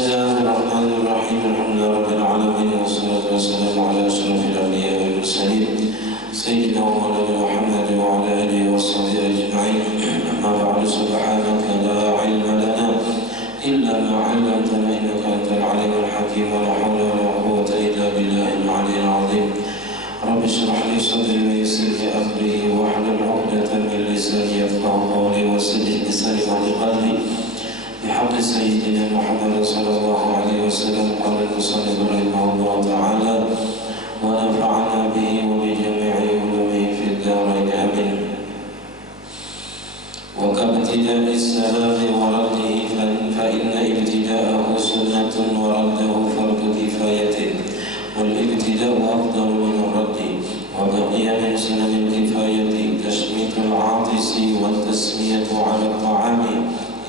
Bismillahirrahmanirrahim. Alhamdulillahi alamin wassalatu wassalamu ala asyrafil anbiya'i wal mursalin sayyidina wa nabiyina Muhammad wa ala alihi washabbihi ajma'in. Amma ba'du, subhanaka la ilma lana illa ma 'allamtana innaka antal alimul hakim wa la hawla wa la quwwata illa billahil 'aliyyil 'azim. Rabbi shrah li sadri wa yassir li amri wahlul 'uqdatam min lisani yafqahu qawli waslih lisani wa qalbi بحق سيدنا محمد صلى الله عليه وسلم. قال المصنف رحمه الله تعالى ونفعنا به وبجميع علومه في الدارين آمين. وكابتداء السلام ورده فإن ابتداءه سنة ورده فرض كفاية والابتداء أفضل من الرد. وبقي من سنن الكفاية تشميت العاطس والتسمية على الطعام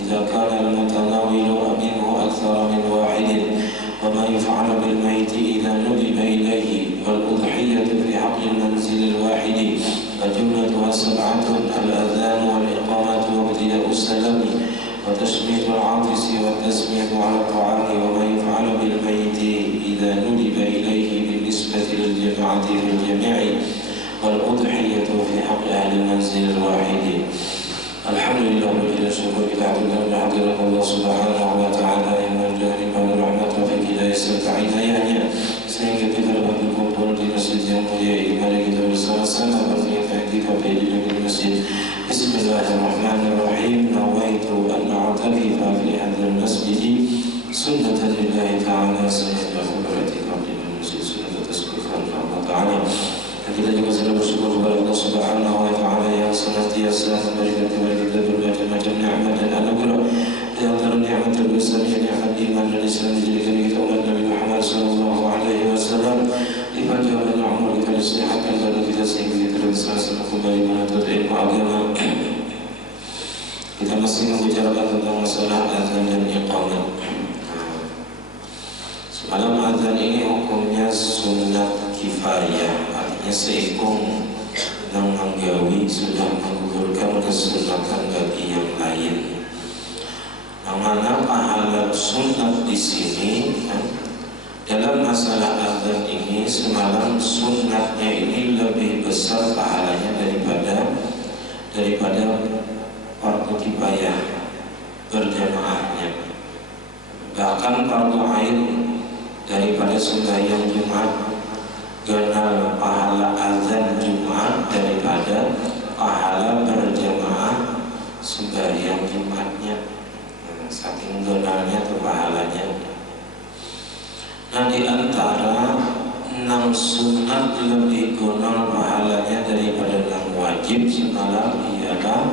إذا كان المتناول منه أكثر من واحد، وما يفعل بالميت إذا ندب إليه، والأضحية في حق المنزل الواحد فجملتها 7: الأذان والإقامة وابتداء السلام وتشميت العاطس والتسمية على الطعام، وما يفعل بالميت إذا ندب إليه بالنسبة للجماعة في الجميع، والأضحية في حق أهل المنزل الواحد. Alhamdulillah bila syukur kita haturkan kehadirat Allah Subhanahu wa taala yang menjadikan rahmat wa hidayah serta hidayahnya sehingga kita dapat berkumpul di masjid yang mulia ini. Mari kita bersama-sama beriktikaf di masjid. Bismillahirrahmanirrahim. Nawaitu an a'takifa fi hadzal masjid sunnatan lillahi ta'ala. Saya beriktikaf di masjid sunnatan tasbihkan Allah taala. Kita juga sudah bersyukur kepada Allah Subhanahu wa taala yang senantiasa memberikan kepada kita bermacam-macam nikmat dan anugerah. Di antara nikmat terbesar nikmat iman dan Islam dijadikan kita umat Nabi Muhammad sallallahu alaihi wasallam. Dipanjangkan umur kita, disehatkan badan kita sehingga kita bersama-sama kembali menuntut ilmu agama. Kita masih membicarakan tentang masalah azan dan iqamah. Semalam azan ini hukumnya sunat kifayah, artinya seikung yang menggawi sudah menggugurkan kesunatan bagi yang lain. Yang mana pahala sunat di sini dalam masalah azan ini, semalam sunatnya ini lebih besar pahalanya daripada fardu kifayah berjamaahnya. Bahkan fardu ain daripada sembahyang Jumat, kenal pahala azan Jumat daripada pahala berjamaah sembahyang Jumatnya. Saking kenalnya atau pahalanya. Nah, di antara 6 sunat lebih kenal pahalanya daripada 6 wajib semalam ialah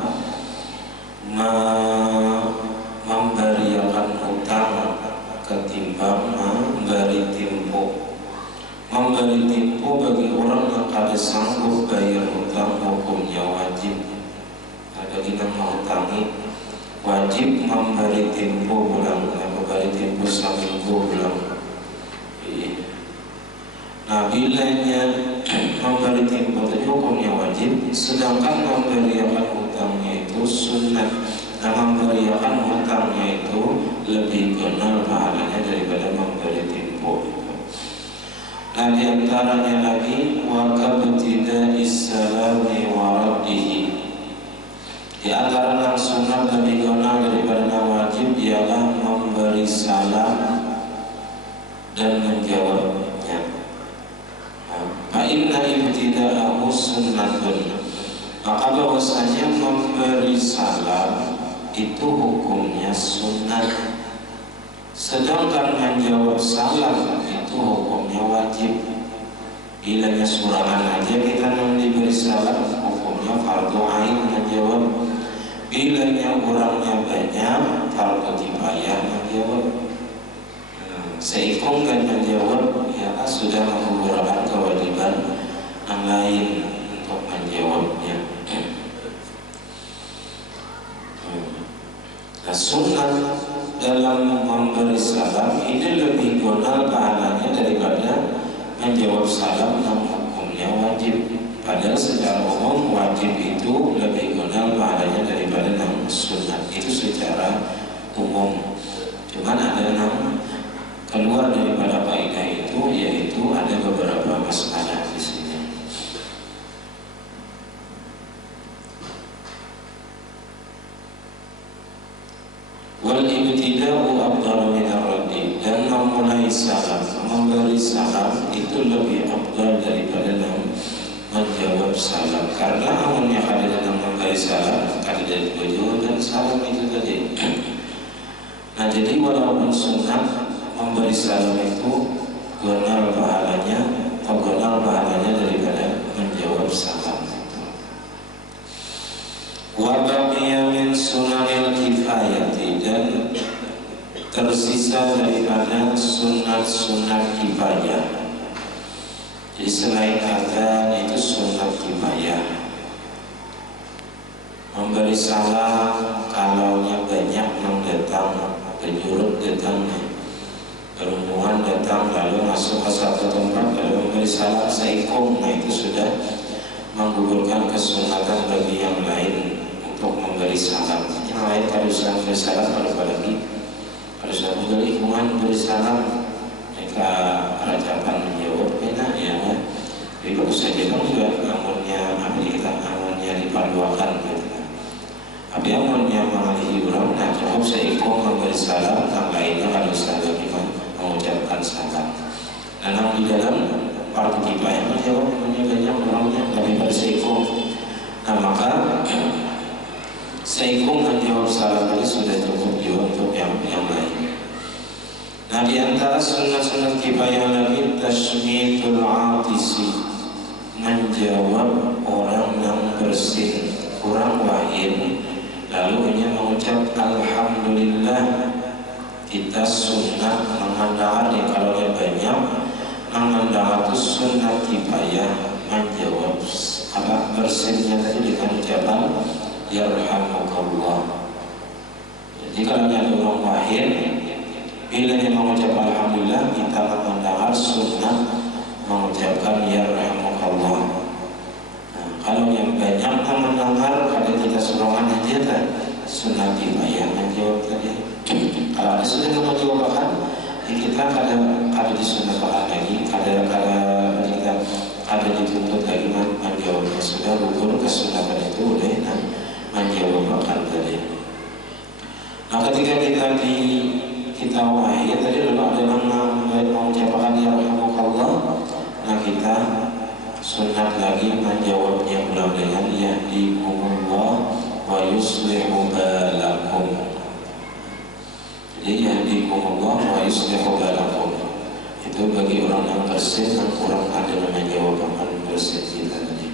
memberiakan hutang ketimbang memberi tempo. Memberi tempo bagi orang yang kada sanggup bayar hutang hukumnya wajib. Ada kita menghutangi wajib memberi tempo pulang, memberi tempo seminggu pulang. Nah, bilanya memberi tempo itu hukumnya wajib, sedangkan memberiakan hutangnya itu sunat. Nah, memberiakan hutangnya itu lebih kenal pahalanya daripada memberi tempo. Nah, di antaranya lagi wakabtida'is salami wa raddihi. Di antara 6 sunat lebih kenal daripada 6 wajib ialah memberi salam dan menjawabnya. Fa inna ibtida'ahu sunnatun. Maka bahwasanya memberi salam itu hukumnya sunat, sedangkan menjawab salam itu hukumnya wajib. Bilanya surangan aja kita diberi salam, hukumnya fardu ain menjawab. Bilanya orangnya banyak, fardu kifayah menjawab. Seikungkan menjawab, ya sudah menggugurkan kewajiban yang lain untuk menjawabnya. Nah, sunat dalam memberi salam ini lebih kenal pahalanya daripada menjawab salam yang hukumnya wajib. Padahal secara umum wajib itu lebih kenal pahalanya daripada yang sunat. Itu secara umum. Cuman ada yang keluar daripada kaidah itu, yaitu ada beberapa masalah di sini. Wal ibtida'u afdalu min ar-raddi, dan memulai salam, memberi salam itu lebih afdal daripada menjawab salam, karena amunnya kada dalam memberi salam kada dari tujuan dan salam itu tadi. Nah, jadi walaupun sunnah memberi salam itu gonar pahalanya daripada menjawab salam. Wa baqiya min sunanil kifayati, dan tersisa daripada sunat-sunat kifayah. Jadi selain adzan itu sunat kifayah. Memberi salam kalaunya banyak yang datang, penyurut datang, perempuan datang lalu masuk ke satu tempat lalu memberi salam saikum, nah itu sudah menggugurkan kesunatan bagi yang lain untuk memberi salam. Yang lain kalau sudah memberi salam, kalau sudah memberi lingkungan memberi salam, mereka rajakan menjawab enak ya. Jadi bagus saja kan juga amunnya dipaduakan gitu. Tapi amunnya mengalihi orang, nah cukup saikum memberi salam, yang lainnya kalau sudah mengucapkan salam. Dan di dalam fardu kifayah menjawab banyak orangnya lebih pada saikum. Nah maka saikum menjawab salam ini sudah cukup juga untuk yang lain. Nah di antara sunat-sunat kifayah lagi tasmitul atisi, menjawab orang yang bersin kurang wahid lalu hanya mengucap alhamdulillah. Kita sunnah mengandalkan kalau yang banyak mengandalkan itu sunnah kifayah menjawab apa bersinnya tadi dengan ucapan yarhamukallah. Jadi kalau ada orang wahid bila dia mengucap alhamdulillah, kita mengandalkan sunnah mengucapkan yarhamukallah. Nah, kalau yang banyak mendengar pada kita serongan aja kan sunnah kifayah menjawab tadi. Kalau ada sudah menjawabkan, kita kada disunahkan lagi, kada kita kada dituntut lagi menjawabnya, sudah gugur kesunatan itu boleh menjawabkan tadi. Nah ketika kita wahid tadi lalu ada yang mengucapkan yarhamukallah, nah kita sunat lagi menjawabnya ulang dengan yahdikumullah wa yuslihu balakum. Jadi yahdikumullah wa yuslihu balakum itu bagi orang yang bersin dan kurang ada namanya jawaban bersin kita tadi.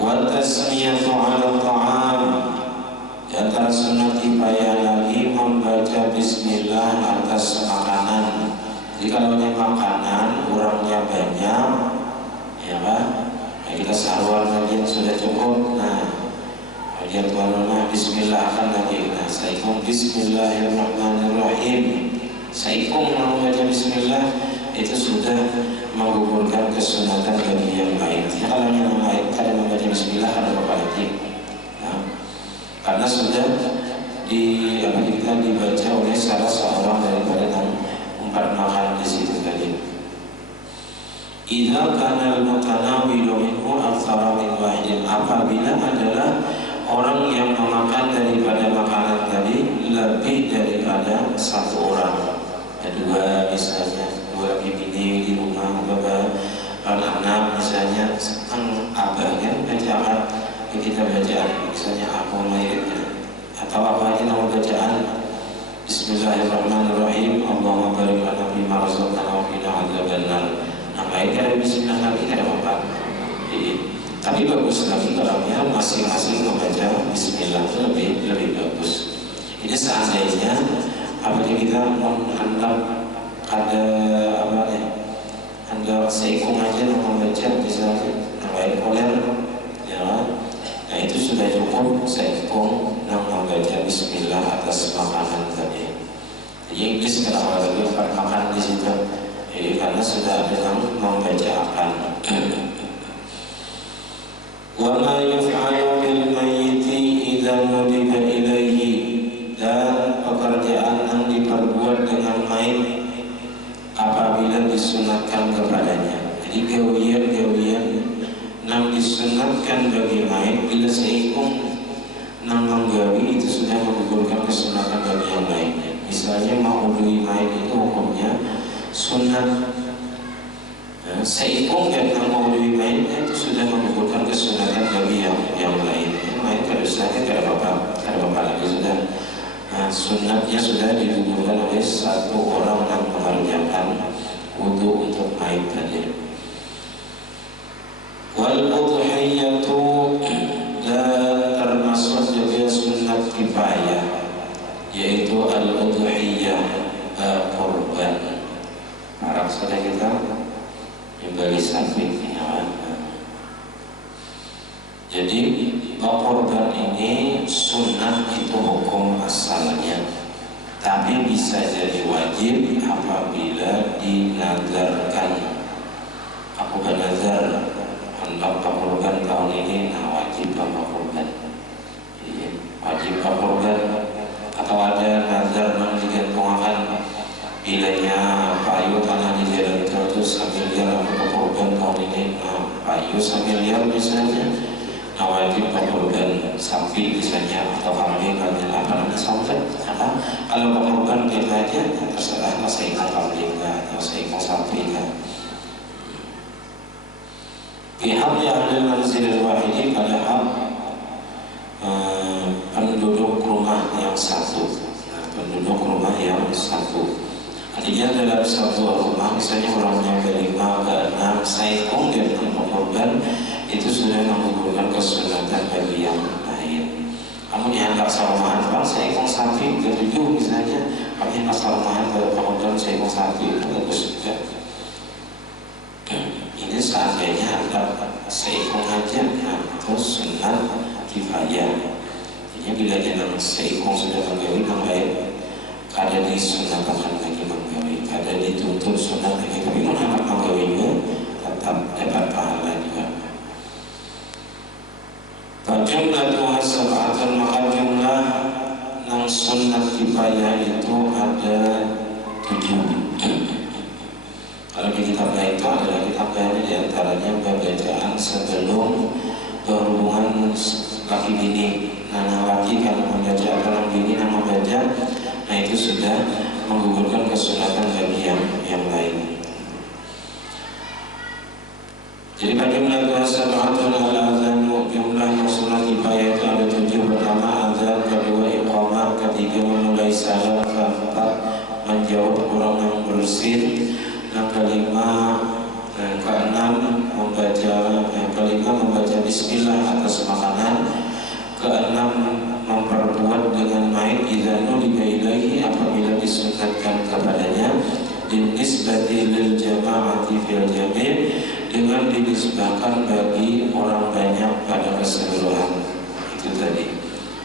Wa tasmiyatu 'ala ta'am, di antara sunat kifayah lagi membaca bismillah atas makanan. Jadi kalau ini makanan orangnya banyak ya kan, kita sarwar lagi yang sudah cukup. Nah dia tuannya bismillah akan lagi. Nah, saikum bismillahirrahmanirrahim. Saikum membaca bismillah itu sudah menggugurkan kesunatan bagi yang lain. Ya, kalau yang lain kada membaca bismillah ada apa lagi? Nah, karena sudah kita dibaca oleh salah seorang daripada empat makan di situ tadi. Idza kana al-mutanawilu minhu aktsara min wahidin, apabila adalah orang yang memakan daripada makanan tadi lebih daripada satu orang, dua misalnya, dua bini di rumah, anak misalnya, abah kan bacaan kita bacaan misalnya apa lainnya atau apa aja nama bacaan Bismillahirrahmanirrahim, Allahumma barik lana fima razaqtana wa qina adzabannar. Nah baik ada bismillah lagi ada apa? Tapi bagus lagi kalau masing-masing membaca bismillah itu lebih bagus. Ini seandainya apabila kita menghendap ada anda seikum aja membaca misalnya baik koler ya, nah itu sudah cukup seikum membaca bismillah atas makanan tadi. Jadi Inggris kenapa lagi makan di situ? Karena sudah ada yang membaca akan. Wa ma yuf'alu bil mayyiti idza nudiba ilaihi, dan pekerjaan yang diperbuat dengan mayit kepadanya. Jadi gawian-gawian nang disunatkan bagi main bila seikung nang menggawi itu sudah menggugurkan kesunatan bagi yang lainnya. Misalnya mau main itu hukumnya sunat. Seikung dan mau main itu sudah menggugurkan kesunatan bagi yang lain. Yang lain kalau sudah tidak apa-apa lagi sudah. Sunatnya sudah digugurkan oleh satu orang yang mengerjakan wudu untuk main tadi. Wal udhiyatu dan termasuk juga sunat kifayah, yaitu al-udhiyah kurban. Arab sudah kita membeli sapi. Jadi kurban ini sunat itu hukum asalnya, tapi bisa jadi wajib apabila dinadarkan. Aku bernazar hendak kurban tahun ini, wajib kurban. Wajib kurban. Atau ada nazar yang digantungkan bilanya payu tanah di jalan terus sambil jalan ke kurban tahun ini, payu sambil jalan misalnya, wajib kurban sapi misalnya atau kambing apa namanya sampai. Kalau kurban kita aja terserah saya ikan kambing atau saya ikan sapi kan. Pihak yang ada manzil wahidi pada hak penduduk rumah yang satu. Penduduk rumah yang satu. Artinya dalam satu rumah misalnya orangnya berlima, berenam, saikung dan kurban itu sudah menggugurkan kesunatan bagi yang lain. Kamu dianggap sarumahan, bang saikung sapi ketujuh misalnya, kami hendak sarumahan kurban saikung sapi itu bagus juga. Ini seandainya ada seikung aja, terus sunat kifayah. Jadi bila jalan seikung sudah menggawi yang lain, ada disunatkan lagi menggawi, ada dituntut sunat lagi, tapi menangkap menggawinya tetap dapat pahala juga. Jumlah Tuhan sab'atun, maka jumlah yang sunat kifayah itu ada 7. Kalau di kitab lain itu adalah kitab lainnya diantaranya bacaan sebelum berhubungan laki bini. Nah laki kalau membaca atau bini yang membaca, nah itu sudah menggugurkan kesunatan bagi yang lain. Jadi pada jumlah bahasa ba'atul al-azanu, jumlah yang sunat kifayah itu ada 7. Pertama azan, kedua iqamah, ketiga memulai salat, keempat menjawab orang yang bersin, yang kelima membaca bismillah atas makanan, keenam memperbuat dengan main idanu libailahi apabila disunatkan kepadanya, dinisbati lil jama'ati fil jami' dengan dinisbahkan bagi orang banyak pada keseluruhan. Itu tadi.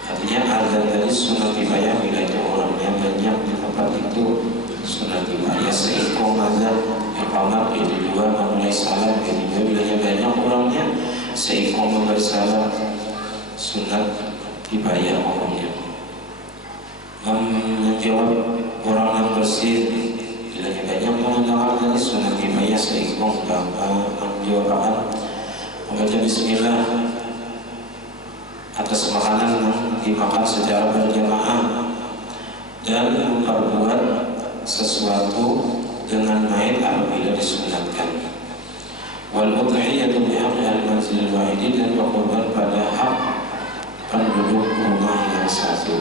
Artinya azan tadi sunat kifayah bila orangnya banyak di tempat itu sunat kifayah. Seikung azan iqamah itu 2, memulai salat itu 2, bila banyak orangnya seikung memulai salat sunat kifayah orangnya. Menjawab orang yang bersih bila banyak mendengar tadi sunat kifayah seikung menjawab membaca bismillah atas makanan yang dimakan secara berjamaah dan memperbuat sesuatu dengan main apabila disunatkan. Wal udhiyatu bihaqqi al-manzil wahidi, dan berkorban pada hak penduduk rumah yang satu.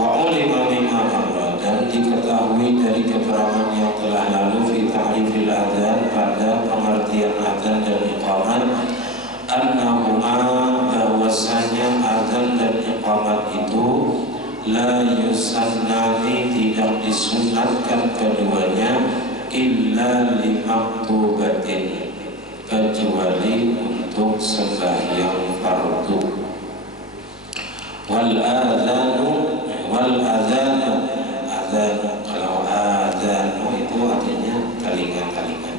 Wa ulima mimma marra, dan diketahui dari keterangan yang telah lalu fi ta'rifil adzan, pada pengertian adzan dan iqamat, annahuma bahwasanya adzan dan iqamat itu la yusannani, tidak disunatkan keduanya, illa limaktubatin, kecuali untuk sembahyang fardu. Wal adzanu kalau adzanu itu artinya telinga-telinga,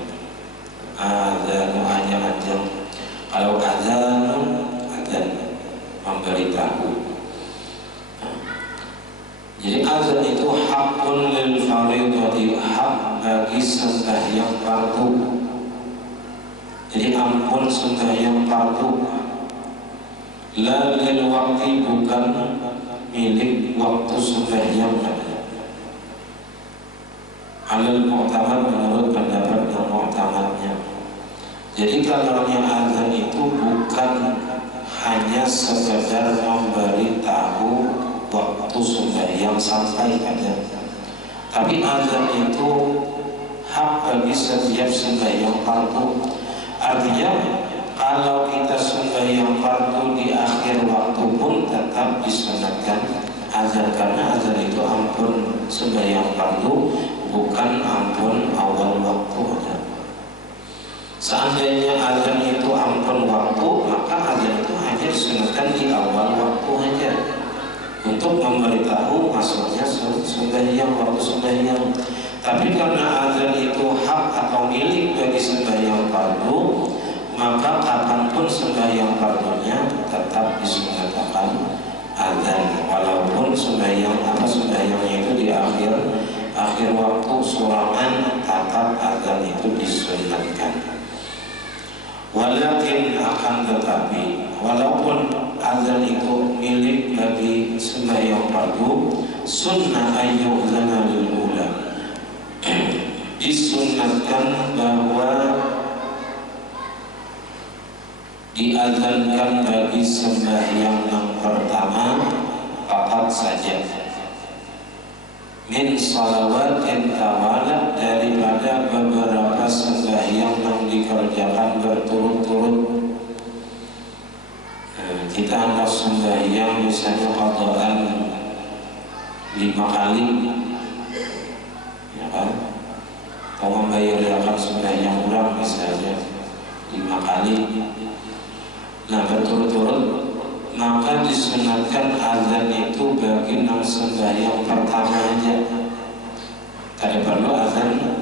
adzanu hanya aja. Kalau adzan memberitahu. Jadi azan itu hakun lil fardhati, hak bagi sembahyang fardu. Jadi ampun sembahyang fardu, la lil waqti, bukan milik waktu sembahyang. Alal mu'tamad, menurut pendapat yang mu'tamadnya. Jadi kalau yang azan itu bukan hanya sekedar memberitahu waktu sembahyang sampai ada, tapi azan itu hak bagi setiap sembahyang fardu. Artinya kalau kita sembahyang fardu di akhir waktu pun tetap disunatkan azan, karena azan itu ampun sembahyang fardu, bukan ampun awal waktu aja. Seandainya azan itu ampun waktu, maka azan itu hanya disunatkan di awal waktu saja untuk memberitahu masuknya sembahyang, waktu sembahyang. Tapi karena azan itu hak atau milik bagi sembahyang fardu, maka kapanpun sembahyang fardunya tetap disunatkan azan, walaupun sembahyangnya itu di akhir waktu surangan, tetap azan itu disunatkan. Walakin, akan tetapi, walaupun azan itu milik bagi sembahyang fardu, sunnah ayyu'zana lil ula, disunatkan bahwa diazankan bagi sembahyang yang pertama fakat saja, min salawatin tawala, daripada beberapa sembahyang yang dikerjakan berturut-turut. Kita hendak sembahyang misalnya qadaan 5 kali, ya kan? Atau membayarkan sembahyang ulang misalnya 5 kali, nah berturut-turut, maka disunatkan azan itu bagi yang sembahyang pertama aja. Tidak perlu azan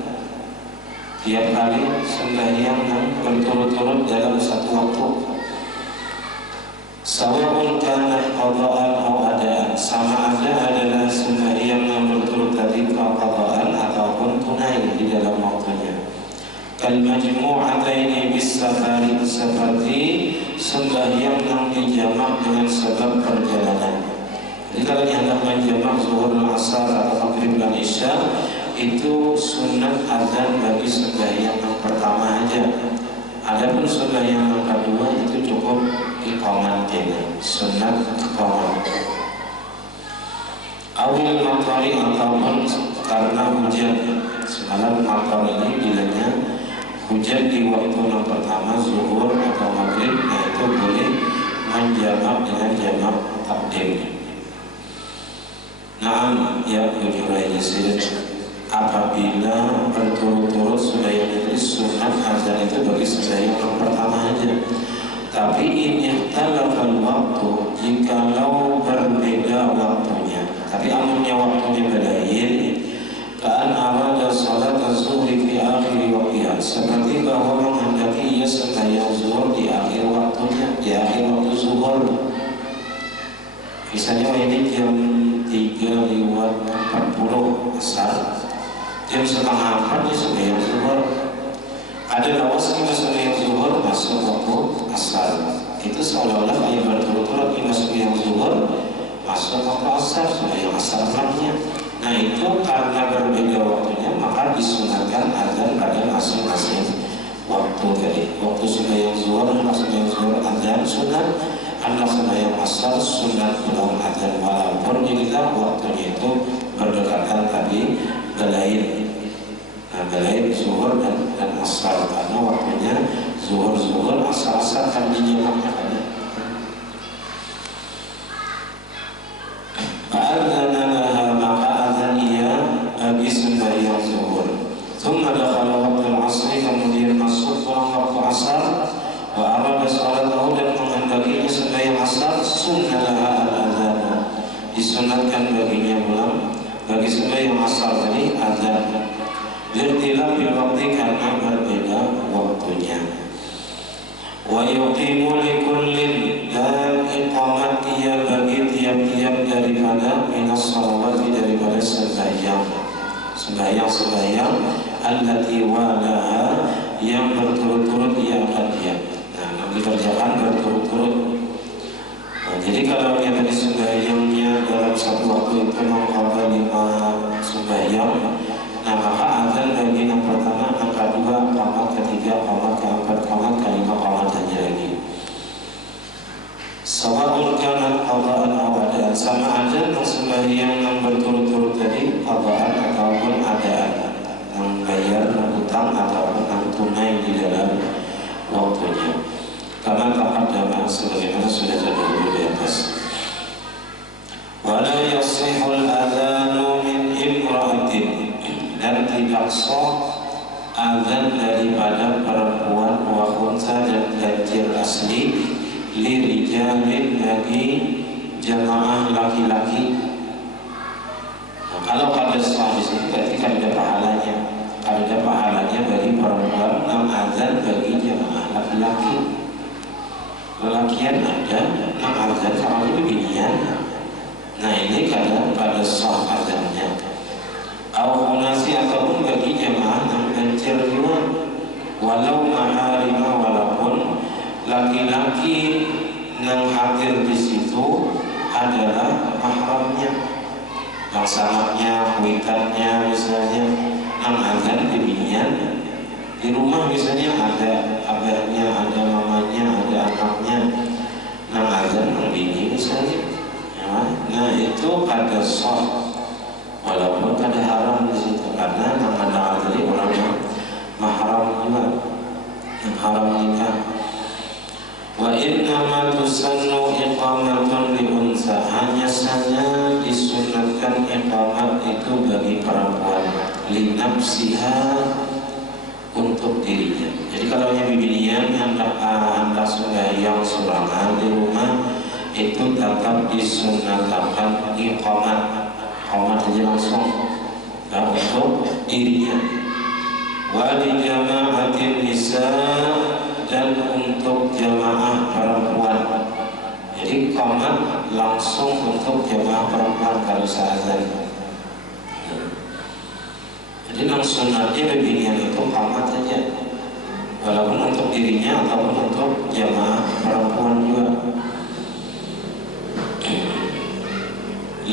tiap kali sembahyang yang berturut-turut dalam satu waktu. Sawa'un kana qada'an aw adaan, sama ada adalah sembahyang yang berturut tadi qada'an ataupun tunai di dalam waktunya. Kal majmu'ataini bis safari, seperti sembahyang yang dijamak dengan sebab perjalanan. Jadi kalau hendak menjamak zuhur, asar atau maghrib dan isya, itu sunat azan bagi sembahyang yang pertama aja. Adapun sembahyang yang kedua itu cukup iqamat, sunat iqamat. Awil matari, ataupun karena hujan. Semalam matar ini bilangnya hujan di waktu yang pertama zuhur atau maghrib, nah itu boleh menjamak dengan jamak takdim. Naam ya Hujurah Yazid, apabila berturut-turut sembahyang itu sunat azan itu bagi sembahyang yang pertama aja. Tapi ini talafal waktu, jikalau berbeda waktunya, tapi amunnya waktunya bedain, kan arada salat az-zuhri fi akhir waqtiha, seperti bahwa menghendaki ia sembahyang zuhur di akhir waktunya, di akhir waktu zuhur. Misalnya ini jam 3:40 asar, jam 3:30 dia sembahyang zuhur. Ada lawas kita sembahyang zuhur masuk waktu asar, itu seolah-olah kayak berturut-turut kita sembahyang zuhur masuk waktu asar, sembahyang asar namanya. Nah itu karena berbeda waktunya, maka disunatkan azan pada masing-masing waktu tadi. Waktu sembahyang zuhur, azan sunat. Anak sembahyang asar sunat belum azan, walaupun kita waktunya itu berdekatan tadi belain. Nah belain zuhur dan asar, karena waktunya zuhur asar kan dijamaknya kan. Maka azan ia bagi sembahyang zuhur. Thumma dakhala waktu asri, kemudian masuk waktu asar. Wa arada salatahu, dan menghendaki sembahyang asar, sunnataha al-azan, disunatkan baginya pulang bagi sembahyang asar tadi azan. Lirtilaf bil waktu, karena berbeda waktunya. Wa yuqimu likullin, dan iqamat ia bagi tiap-tiap daripada minas salawat sembahyang allati walaha yang berturut-turut ia akan diam. Nah, dikerjakan berturut-turut. Nah, jadi kalau dia tadi sembahyangnya dalam satu waktu itu mengqadha 5 sembahyang, nah maka azan bagi yang pertama, yang kedua, qamat, ketiga, qamat, keempat, qamat, kelima, qamat saja lagi. Sawa'un kanat qadha'an aw adaan, sama ada yang sembahyang yang berturut-turut tadi qadha'an ataupun adaan, membayar hutang ataupun tunai di dalam waktunya. Karena taqaddama sebagaimana sudah terdahulu di atas. Wala yasihul adhanu min imra'atin, dan tidak sah azan daripada perempuan wa khunsa dan ganjil asli lirijalin bagi jamaah laki-laki. Nah, kalau kada sah di sini berarti kada pahalanya. Kada pahalanya bagi perempuan yang azan bagi jamaah laki-laki. Lelakian ada yang azan sama itu binian. Nah ini kada sah azannya. Al-Hunasi ataupun bagi jamaah yang ganjil juga, walau maharima, walaupun laki-laki yang hadir di situ adalah mahramnya, laksananya, witannya misalnya, yang azan dibinian. Di rumah misalnya ada abahnya, ada mamanya, ada anaknya, yang azan bini misalnya. Nah itu kada sah, walaupun kada haram di situ, karena yang ada tadi orang yang mahram juga, yang haram nikah. Wa innama tusannu iqamatun li unsa, hanya saja disunatkan iqamat itu bagi perempuan, li nafsiha, untuk dirinya. Jadi kalau yang bibinian hendak sembahyang surangan di rumah itu tetap disunatkan iqamat, iqamat aja langsung, nah, untuk dirinya. Wa li jama'atin nisa, dan untuk jamaah perempuan. Jadi qamat langsung untuk jamaah perempuan kalau azan. Jadi yang sunatnya bibinian itu qamat saja, walaupun untuk dirinya ataupun untuk jamaah perempuan juga.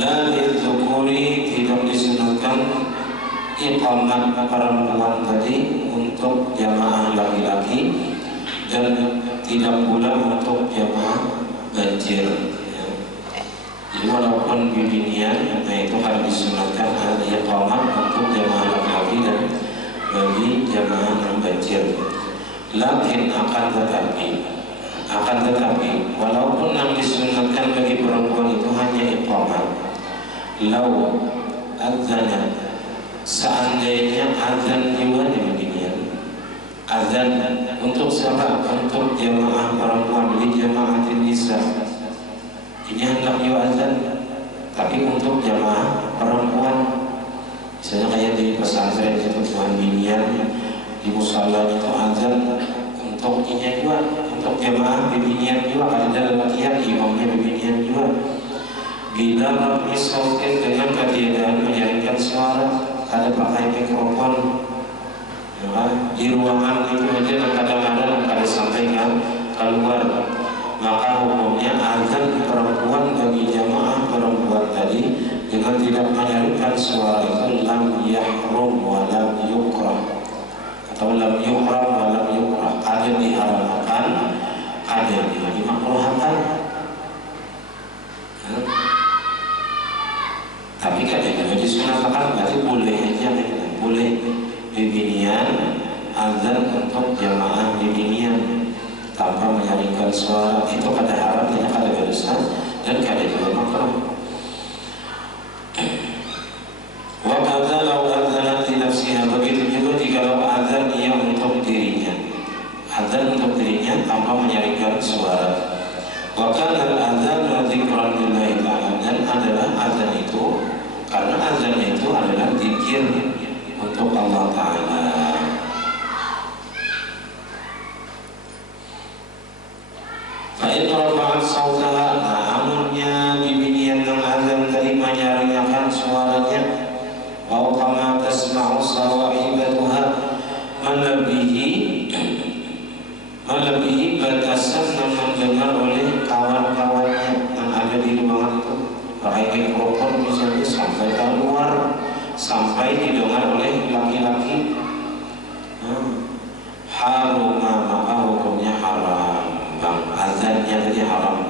La lidzukuri, tidak disunatkan iqamat perempuan tadi untuk jamaah laki-laki, dan tidak pula untuk jamaah ganjil. Jadi walaupun bibinian, nah itu harus disunatkan ada iqamat untuk jamaah laki-laki dan bagi jamaah yang ganjil. Lakin akan tetapi walaupun yang disunatkan bagi perempuan itu hanya iqamat, lau adzana, seandainya azan juga dibinian, azan untuk siapa? Untuk jamaah perempuan, di jamaatin nisa. Ini hendak juga azan, tapi untuk jamaah perempuan. Misalnya kayak di pesantren itu Tuhan binian, di musala itu azan untuk ini juga, untuk jamaah bibinian juga, ada lelakian imamnya bibinian juga. Bila rapi sautin, dengan ketiadaan menyaringkan suara, ada pakai mikrofon. Di ruangan itu aja kadang-kadang ada sampaikan keluar, maka hukumnya azan perempuan bagi jamaah perempuan tadi dengan tidak menyaringkan suara itu lam yahrum wa lam yukrah, atau lam yuhram wa lam yukrah, ada diharamkan, ada dimakruhkan. Tapi kadang-kadang disunatkan, berarti boleh aja, boleh bibinian azan untuk jamaah bibinian tanpa menyaringkan suara, itu kada haram, tidak kada dosa, dan kada juga makruh. Wa kadza law adzanat li nafsiha, begitu juga jika azan ia untuk dirinya, azan untuk dirinya tanpa menyaringkan suara. Wa kana al-adzan dzikran lillahi ta'ala, dan adalah azan itu, karena azan itu adalah zikir untuk Allah Ta'ala. Fa'in rafa'at sautaha, nah amunnya bibinian yang azan tadi menyaringkan suaranya, Wa kama tasma'u sawa'ibatuha, melebihi batasan yang mendengar oleh kawan-kawannya yang ada di ruangan itu. Pakai mikrofon misalnya sampai keluar, sampai didengar oleh laki-laki. Haruma maka hukumnya haram, bang. Azannya tadi haram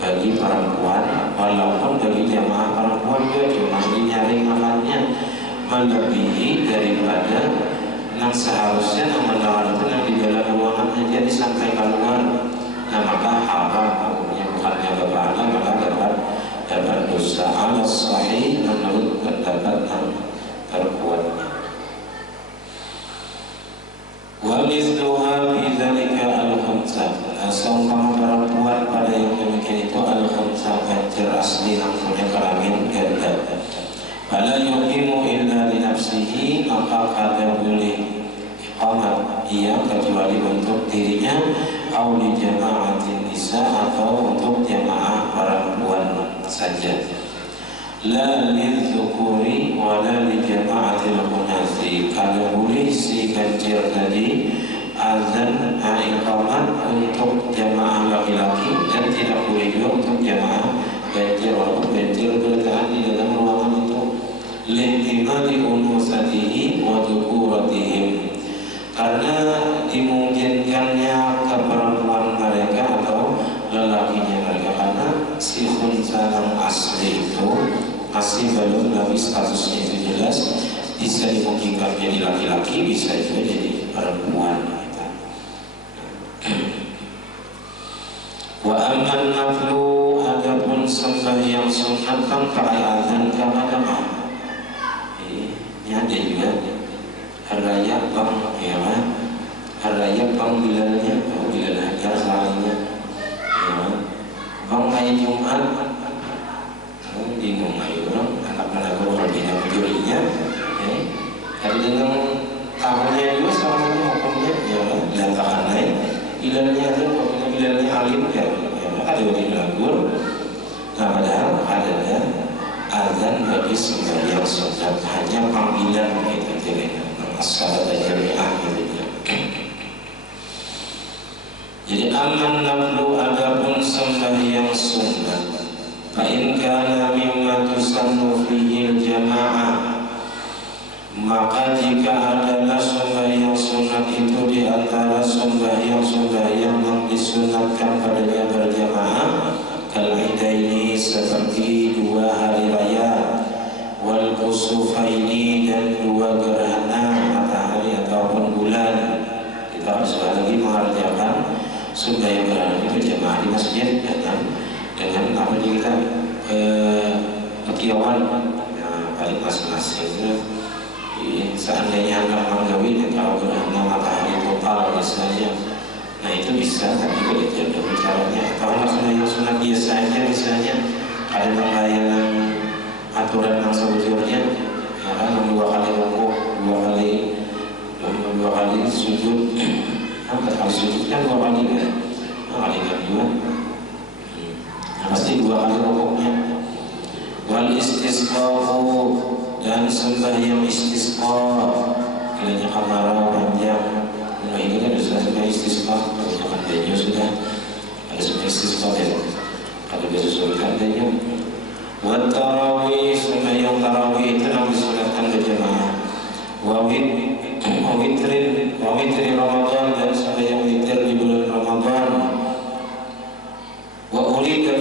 bagi perempuan, walaupun bagi jamaah perempuan juga cuma nyaring makannya melebihi daripada yang seharusnya yang mendengar itu yang di dalam ruangan aja sampai keluar. Nah maka haram hukumnya, bukannya kepada maka dapat dosa. Ala sahih menurut pendapat yang terkuatnya. Wa mithluha fi dzalika al-khamsah. Seumpama perempuan pada yang demikian itu al-khamsah, ganjar asli yang punya kelamin ganda. Fala yuqimu illa li nafsihi, maka kada boleh iqamah ia kecuali untuk dirinya, atau li jama'atin nisa, atau untuk jamaah perempuan saja. La lidzukuri wa la li jama'atil unasi. Kalau boleh si ganjil tadi azan iqamat untuk jamaah laki-laki dan tidak boleh juga untuk jamaah ganjil, walaupun ganjil berletakkan di dalam ruangan itu. Lintimali unusatihi wa dhukuratihim, karena dimungkinkannya keperempuan mereka atau lelakinya mereka, karena si khunsa yang asli itu masih belum lagi statusnya itu jelas, bisa dimungkinkan jadi laki-laki, bisa juga jadi perempuan. Wa amman naflu, adapun sembahyang sunat tanpa azan kepada ini ada juga haraya bang, ya kan? Haraya bang bilalnya, bilal hajar salahnya, ya bang hari Jumat, bingung ayo orang anak-anak berbeda jurinya, hari dengan tahunnya juga sama hukumnya, ya dan tahanai bilalnya itu hukumnya bilalnya alim ya, ada yang dilagur. Nah padahal adanya azan bagi sembahyang sunat hanya panggilan itu jadi as-salat jami'ah gitu. Jadi aman naflu, adapun sembahyang sunat, fa in kana mimma tusannu fihi al-jama'ah, maka jika adalah sembahyang sunat itu di antara sembahyang yang disunatkan padanya berjamaah, kal-idaini seperti 2 hari raya, wal kusufaini dan 2 gerhana matahari ataupun bulan. Kita harus lagi mengerjakan sembahyang gerhana itu jamaah di masjid dengan apa kita kiawan, paling masing-masing. Seandainya akan menggawi dan kalau gerhana matahari total misalnya, nah itu bisa, tapi boleh jadi caranya. Kalau yang sunat biasa aja misalnya ada pelayanan aturan yang sebetulnya, ya kan 2 kali rukuk, 2 kali sujud, 4 kali sujud kan 2 kali kan, kali kan 2, pasti 2 kali rukuknya. Wal istisqa'u, dan sembahyang istisqa, kiranya kemarau panjang. Nah ini kan sudah istisqa, kebanyakan banyak sudah ada semua istisqa ya, kalau dia sesuaikan banyak. Wa tarawih, sembahyang tarawih itu yang disunatkan berjamaah. Wa witri Ramadan, dan sembahyang witir di bulan Ramadan. Wa urida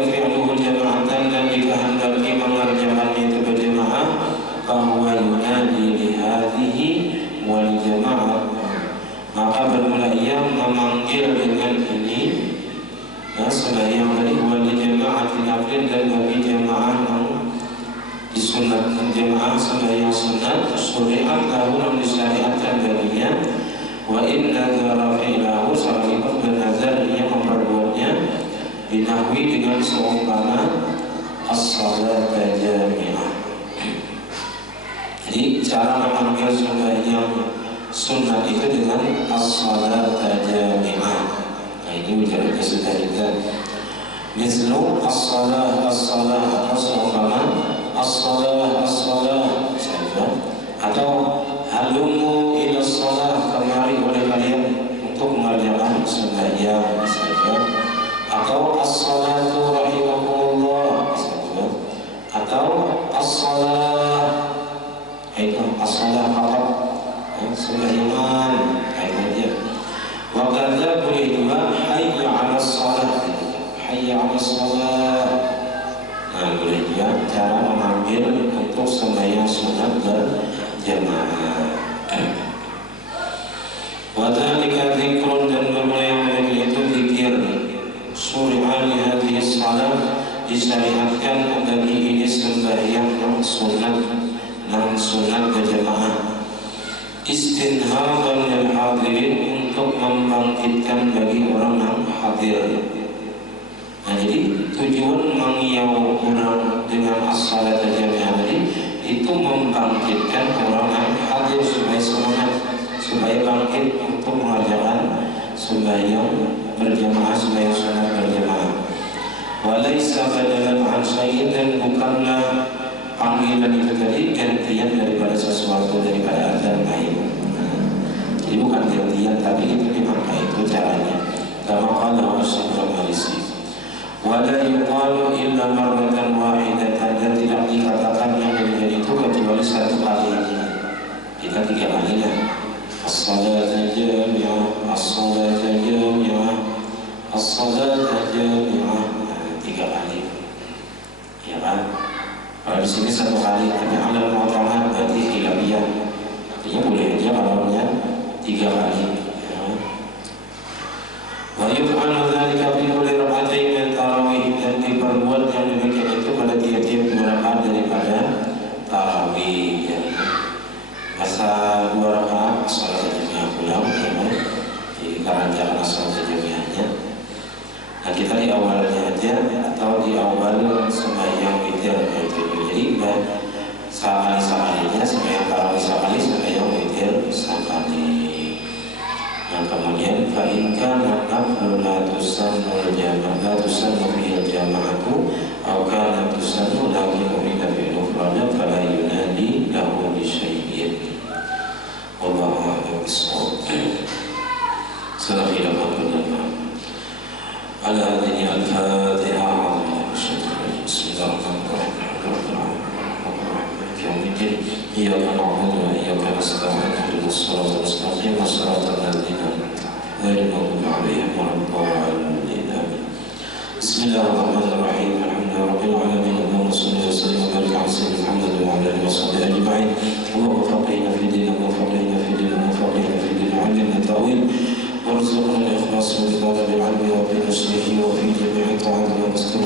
fi'luhu jama'atan, dan dikehendaki mengerjakannya itu berjamaah, bahwa yunadi li hadhihi wal jamaah, maka bermula ia memanggil dengan ini sembahyang tadi wal jamaah tinafil, dan bagi jamaah yang disunatkan jamaah sembahyang sunat, syariat lahu yang disyariatkan baginya. Wa inna nazara fi'lahu, sekalipun bernazar ia memperbuatnya, binahwi dengan seumpama as-salat jami'ah. Jadi cara memanggil sembahyang sunat itu dengan as-salat jami'ah. Nah ini bicara sudah kita mislu as-salah atau seumpama as-salat berjamaah. Wadhalika dzikrun, dan bermula itu zikir. Syuri'a li hadhihi shalah, disyariatkan bagi ini sembahyang non sunat berjamaah. Istinhadan lil hadirin, untuk membangkitkan bagi orang yang hadir. Nah, jadi tujuan mengiau orang dengan as-salat jami'ah tadi itu membangkitkan orang yang hadir supaya semangat, supaya bangkit untuk mengerjakan sembahyang berjamaah, sembahyang sunat berjamaah. Walaysa badalan an syai'in, dan bukanlah panggilan itu tadi gantian daripada sesuatu, daripada adzan lain. Jadi bukan gantian, tapi itu dipakai, itu caranya. Kama qala Rasulullah Malisi. Wala yuqalu illa marratan wahidatan, dan tidak dikatakan yang demikian itu kecuali satu kali. Kita 3 kalinya. As-salata jami'ah, as-salata jami'ah, as-salata jami'ah, 3 kali. Ya kan? Kalau di sini 1 kali, tapi ada mu'tamad berarti khilafiyah. Artinya boleh aja kalau 3 kali. Wa yuf'alu dzalika fi kulli rak'atain min tarawih, dan diperbuat yang demikian itu pada tiap-tiap 2 rakaat daripada tarawih. Masa 2 rakaat salat jamiah pulang, jadi karangan salat jamiahnya. Nah, kita di awalnya aja atau di awal sembahyang witir itu. Jadi sekali-sekalinya sembahyang tarawih sekali, sembahyang witir sekali. Nah, kemudian fa in kana naflu la tusannu fil jama'atu aw kana tusannu lakin umida fil mufradat fala yunadi lahu bi syai'in. Wallahu a'lam bissawab. Sallallahu alaihi wasallam. Ala hadhihi al-Fatiha. Bismillahirrahmanirrahim. Iyyaka na'budu wa iyyaka nasta'in. Ihdinas siratal mustaqim, siratal ladzina ghairil maghdubi 'alaihim waladdallin. Bismillahirrahmanirrahim. Alhamdulillahirabbil alamin. Allahumma shalli wa sallim wa barik 'ala sayyidina Muhammad wa 'ala alihi wa sahbihi ajma'in. Allahumma faqihna fid din wa faqihna fid din wa faqihna fid din 'allimna ta'wil. وارزقنا الإخلاص والإخلاص بالعلم وبنشره وفي جميع طاعته واستر